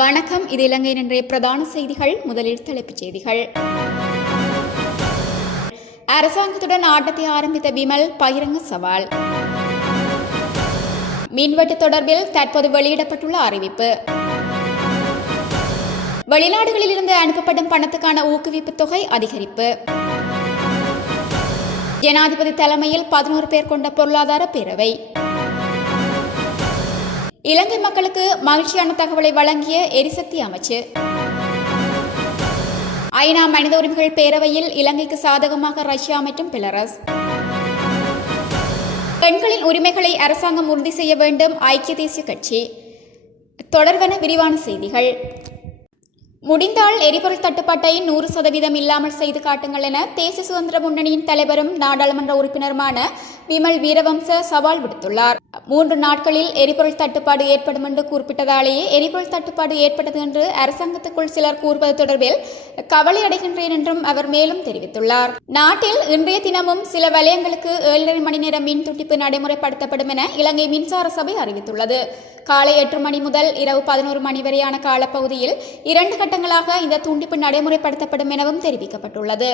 வணக்கம். இது இலங்கையின் இன்றைய பிரதான செய்திகள். முதலில் தலைப்புச் செய்திகள். அரசாங்கத்துடன் ஆட்டத்தை ஆரம்பித்த விமல் பகிரங்க சவால். மின்வெட்டு தொடர்பில் தற்போது வெளியிடப்பட்டுள்ள அறிவிப்பு. வெளிநாடுகளில் இருந்து அனுப்பப்படும் பணத்துக்கான ஊக்குவிப்பு தொகை அதிகரிப்பு. ஜனாதிபதி தலைமையில் 11 பேர் கொண்ட பொருளாதார பேரவை. இலங்கை மக்களுக்கு மகிழ்ச்சியான தகவலை வழங்கிய எரிசக்தி அமைச்சு. ஐநா மனித உரிமைகள் பேரவையில் இலங்கைக்கு சாதகமாக ரஷ்யா மற்றும் பெலரஸ். பெண்களின் உரிமைகளை அரசாங்கம் உறுதி செய்ய வேண்டும் ஐக்கிய தேசிய கட்சி. தொடர்வன விரிவான செய்திகள். முடிந்தால் எரிபொருள் தட்டுப்பாட்டை 100% இல்லாமல் செய்து காட்டுங்கள் என தேசிய சுதந்திர முன்னணியின் தலைவரும் நாடாளுமன்ற உறுப்பினருமான விமல் வீரவம்ச சவால் விடுத்துள்ளார். 3 நாட்களில் எரிபொருள் தட்டுப்பாடு ஏற்படும் என்று குறிப்பிட்டதாலேயே எரிபொருள் தட்டுப்பாடு ஏற்பட்டது என்று அரசாங்கத்துக்குள் சிலர் கூறுவது தொடர்பில் கவலை அடைகின்றேன் என்றும் அவர் மேலும் தெரிவித்துள்ளார். நாட்டில் இன்றைய தினமும் சில வலயங்களுக்கு 7.5 மணி நேரம் மின் துண்டிப்பு நடைமுறைப்படுத்தப்படும் என இலங்கை மின்சார சபை அறிவித்துள்ளது. காலை 8 மணி முதல் இரவு 11 மணி வரையான காலப்பகுதியில் 2 கட்டங்களாக இந்த துண்டிப்பு நடைமுறைப்படுத்தப்படும் எனவும் தெரிவிக்கப்பட்டுள்ளது.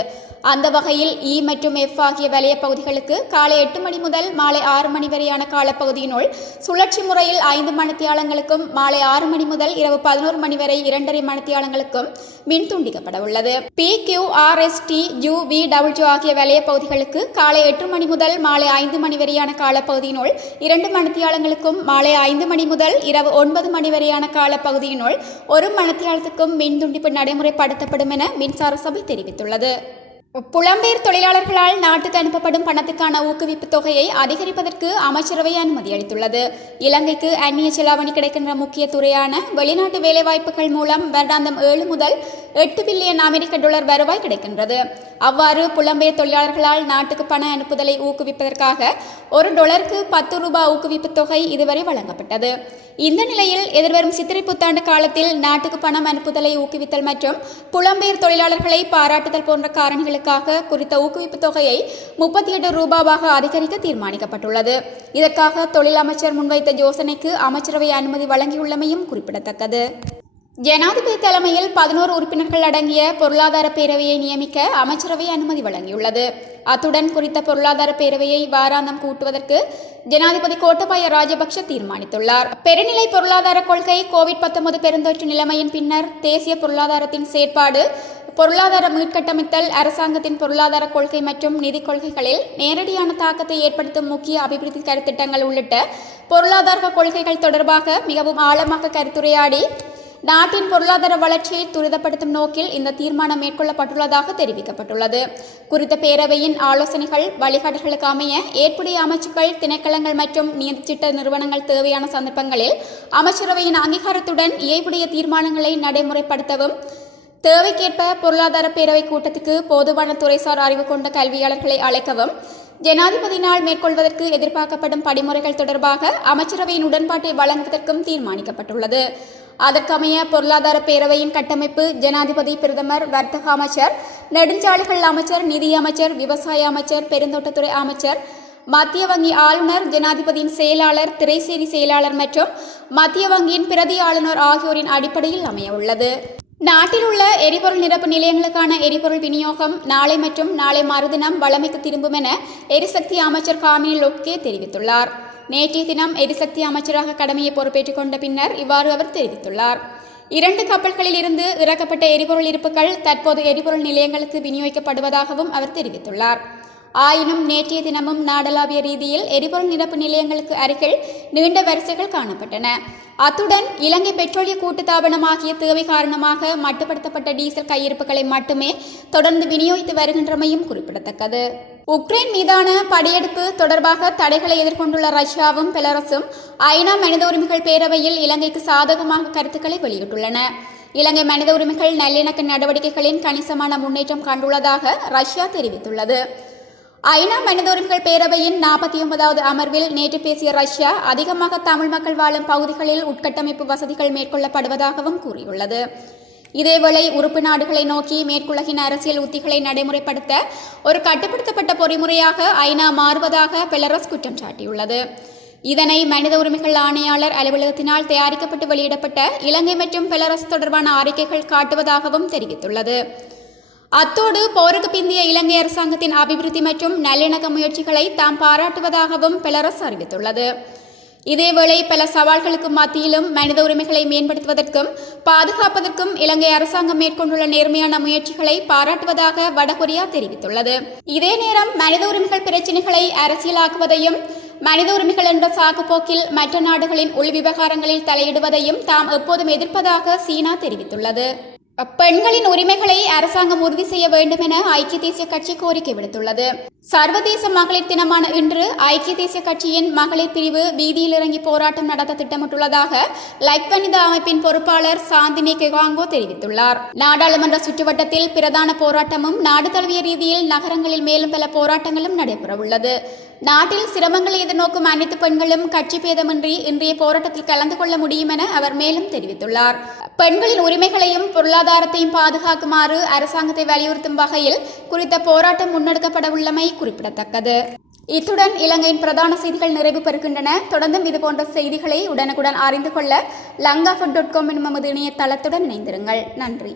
அந்த வகையில் இ மற்றும் எஃப் ஆகிய வலய பகுதிகளுக்கு காலை 8 மணி முதல் மாலை 6 மணி வரையான காலப்பகுதியினுள் சுழற்சி முறையில் 5 மணித்தியாலங்களுக்கும் மாலை 6 மணி முதல் இரவு 11 மணி வரை 2.5 மணித்தியாலங்களுக்கும் மின் துண்டிக்கப்பட உள்ளது. PQRST UVW ஆகிய வலய பகுதிகளுக்கு காலை 8 மணி முதல் மாலை 5 மணி வரையான காலப்பகுதியினுள் 2 மணித்தியாலங்களுக்கும் மாலை 5 மணி முதல் இரவு 9 மணி வரையான காலப்பகுதியினுள் 1 மணித்தியாலத்துக்கும் மின் துண்டிப்பு நடைமுறைப்படுத்தப்படும் என மின்சார சபை தெரிவித்துள்ளது. புலம்பெயர் தொழிலாளர்களால் நாட்டுக்கு அனுப்பப்படும் பணத்துக்கான ஊக்குவிப்பு தொகையை அதிகரிப்பதற்கு அமைச்சரவை அனுமதி அளித்துள்ளது. இலங்கைக்கு அந்நிய செலாவணி கிடைக்கின்ற முக்கிய துறையான வெளிநாட்டு வேலைவாய்ப்புகள் மூலம் வருடாந்தம் 7 முதல் 8 பில்லியன் அமெரிக்க டாலர் வருவாய் கிடைக்கின்றது. அவ்வாறு புலம்பெயர் தொழிலாளர்களால் நாட்டுக்கு பண அனுப்புதலை ஊக்குவிப்பதற்காக $1 10 ஊக்குவிப்பு தொகை இதுவரை வழங்கப்பட்டது. இந்த நிலையில் எதிர்வரும் சித்திரை புத்தாண்டு காலத்தில் நாட்டுக்கு பணம் அனுப்புதலை ஊக்குவித்தல் மற்றும் புலம்பெயர் தொழிலாளர்களை பாராட்டுதல் போன்ற காரணிகளுக்காக குறித்த ஊக்குவிப்பு தொகையை $38 அதிகரிக்க தீர்மானிக்கப்பட்டுள்ளது. இதற்காக தொழில் அமைச்சர் முன்வைத்த யோசனைக்கு அமைச்சரவை அனுமதி வழங்கியுள்ளமையும் குறிப்பிடத்தக்கது. ஜனாதிபதி தலைமையில் 11 உறுப்பினர்கள் அடங்கிய பொருளாதார பேரவையை நியமிக்க அமைச்சரவை அனுமதி வழங்கியுள்ளது. அத்துடன் குறித்த பொருளாதார பேரவையை வாராந்தம் கூட்டுவதற்கு ஜனாதிபதி கோட்டபாய ராஜபக்ஷ தீர்மானித்துள்ளார். பெருநிலை பொருளாதார கொள்கை, COVID-19 பெருந்தொற்று நிலைமையின் பின்னர் தேசிய பொருளாதாரத்தின் செயற்பாடு, பொருளாதார மீட்கட்டமைத்தல், அரசாங்கத்தின் பொருளாதார கொள்கை மற்றும் நிதி கொள்கைகளில் நேரடியான தாக்கத்தை ஏற்படுத்தும் முக்கிய அபிவிருத்தி கருத்திட்டங்கள் உள்ளிட்ட பொருளாதார கொள்கைகள் தொடர்பாக மிகவும் ஆழமாக கருத்துரையாடி நாட்டின் பொருளாதார வளர்ச்சியை துரிதப்படுத்தும் நோக்கில் இந்த தீர்மானம் மேற்கொள்ளப்பட்டுள்ளதாக தெரிவிக்கப்பட்டுள்ளது. குறித்த பேரவையின் ஆலோசனைகள் வழிகாட்டுகளுக்கு அமைய ஏற்புடைய அமைச்சுக்கள், திணைக்களங்கள் மற்றும் நிதிச்சிட்ட நிறுவனங்கள் தேவையான சந்தர்ப்பங்களில் அமைச்சரவையின் அங்கீகாரத்துடன் ஏற்புடைய தீர்மானங்களை நடைமுறைப்படுத்தவும், தேவைக்கேற்ப பொருளாதார பேரவை கூட்டத்துக்கு போதுமான துறைசார் அறிவு கொண்ட கல்வியாளர்களை அழைக்கவும், ஜனாதிபதியினால் மேற்கொள்வதற்கு எதிர்பார்க்கப்படும் படிமுறைகள் தொடர்பாக அமைச்சரவையின் உடன்பாட்டை வழங்குவதற்கும் தீர்மானிக்கப்பட்டுள்ளது. அதற்கமைய பொருளாதார பேரவையின் கட்டமைப்பு ஜனாதிபதி, பிரதமர், வர்த்தக அமைச்சர், நெடுஞ்சாலைகள் அமைச்சர், நிதி அமைச்சர், விவசாய அமைச்சர், பெருந்தோட்டத்துறை அமைச்சர், மத்திய வங்கி ஆளுநர், ஜனாதிபதியின் செயலாளர், திரைசேரி செயலாளர் மற்றும் மத்திய வங்கியின் பிரதி ஆளுநர் ஆகியோரின் அடிப்படையில் அமைய உள்ளது. நாட்டில் உள்ள எரிபொருள் நிரப்பு நிலையங்களுக்கான எரிபொருள் விநியோகம் நாளை மற்றும் நாளை மறுதினம் வழமைக்கு திரும்பும் என எரிசக்தி அமைச்சர் காமினி லொக்கே தெரிவித்துள்ளார். நேற்றைய தினம் எரிசக்தி அமைச்சராக கடமையை பொறுப்பேற்றுக் கொண்ட பின்னர் இவ்வாறு அவர் தெரிவித்துள்ளார். 2 கப்பல்களில் இருந்து இறக்கப்பட்ட எரிபொருள் இருப்புகள் தற்போது எரிபொருள் நிலையங்களுக்கு விநியோகிக்கப்படுவதாகவும் அவர் தெரிவித்துள்ளார். ஆயினும் நேற்றைய தினமும் நாடளாவிய ரீதியில் எரிபொருள் நிரப்பு நிலையங்களுக்கு அருகில் நீண்ட வரிசைகள் காணப்பட்டன. அத்துடன் இலங்கை பெட்ரோலிய கூட்டுத்தாபனமாகிய தேவை காரணமாக மட்டுப்படுத்தப்பட்ட டீசல் கையிருப்புகளை மட்டுமே தொடர்ந்து விநியோகித்து வருகின்றமையும் குறிப்பிடத்தக்கது. உக்ரைன் மீதான படையெடுப்பு தொடர்பாக தடைகளை எதிர்கொண்டுள்ள ரஷ்யாவும் பெலரஸும் ஐநா மனித உரிமைகள் பேரவையில் இலங்கைக்கு சாதகமாக கருத்துக்களை வெளியிட்டுள்ளன. இலங்கை மனித உரிமைகள் நல்லிணக்க நடவடிக்கைகளின் கணிசமான முன்னேற்றம் கண்டுள்ளதாக ரஷ்யா தெரிவித்துள்ளது. ஐநா மனித உரிமைகள் பேரவையின் 49வது அமர்வில் நேற்று பேசிய ரஷ்யா, அதிகமாக தமிழ் மக்கள் வாழும் பகுதிகளில் உட்கட்டமைப்பு வசதிகள் மேற்கொள்ளப்படுவதாகவும் கூறியுள்ளது. இதேவேளை உறுப்பு நாடுகளை நோக்கி மேற்குலகின் அரசியல் உத்திகளை நடைமுறைப்படுத்த ஒரு கட்டுப்படுத்தப்பட்ட பொறிமுறையாக ஐநா மாறுவதாக பெலரஸ் குற்றம் சாட்டியுள்ளது. இதனை மனித உரிமைகள் ஆணையாளர் அலுவலகத்தினால் தயாரிக்கப்பட்டு வெளியிடப்பட்ட இலங்கை மற்றும் பெலரஸ் தொடர்பான அறிக்கைகள் காட்டுவதாகவும் தெரிவித்துள்ளது. அத்தோடு போருக்கு பிந்தைய இலங்கை அரசாங்கத்தின் அபிவிருத்தி மற்றும் நல்லிணக்க முயற்சிகளை தாம் பாராட்டுவதாகவும் பெலரஸ் அறிவித்துள்ளது. இதேவேளை பல சவால்களுக்கு மத்தியிலும் மனித உரிமைகளை மேம்படுத்துவதற்கும் பாதுகாப்பதற்கும் இலங்கை அரசாங்கம் மேற்கொண்டுள்ள நேர்மையான முயற்சிகளை பாராட்டுவதாக வடகொரியா தெரிவித்துள்ளது. இதே நேரம் மனித உரிமைகள் பிரச்சினைகளை அரசியலாக்குவதையும் மனித உரிமைகள் என்ற சாக்குப்போக்கில் மற்ற நாடுகளின் உள் விவகாரங்களில் தலையிடுவதையும் தாம் எப்போதும் எதிர்ப்பதாக சீனா தெரிவித்துள்ளது. பெண்களின் உரிமைகளை அரசாங்கம் உறுதி செய்ய வேண்டும் என ஐக்கிய தேசிய கட்சி கோரிக்கை விடுத்துள்ளது. சர்வதேச மகளிர் தினமான இன்று ஐக்கிய தேசிய கட்சியின் மகளிர் பிரிவு வீதியில் இறங்கி போராட்டம் நடத்த திட்டமிட்டுள்ளதாக லைக் வனிதா அமைப்பின் பொறுப்பாளர் சாந்தினி கெகாங்கோ தெரிவித்துள்ளார். நாடாளுமன்ற சுற்றுவட்டத்தில் பிரதான போராட்டமும் நாடு தழுவிய ரீதியில் நகரங்களில் மேலும் பல போராட்டங்களும் நடைபெறவுள்ளது. நாட்டில் சிரமங்களை எதிர்நோக்கும் அனைத்து பெண்களும் கட்சி பேதமின்றி இன்றைய போராட்டத்தில் கலந்து கொள்ள முடியும் என அவர் மேலும் தெரிவித்துள்ளார். பெண்களின் உரிமைகளையும் பொருளாதாரத்தையும் பாதுகாக்குமாறு அரசாங்கத்தை வலியுறுத்தும் வகையில் குறித்த போராட்டம் முன்னெடுக்கப்பட உள்ளமை குறிப்பிடத்தக்கது. இத்துடன் இலங்கையின் பிரதான செய்திகள் நிறைவு பெறுகின்றன. தொடர்ந்தும் இதுபோன்ற செய்திகளை உடனுக்குடன் அறிந்து கொள்ள langafood.com எனும் நமது இணையதளத்துடன் இணைந்திருங்கள். நன்றி.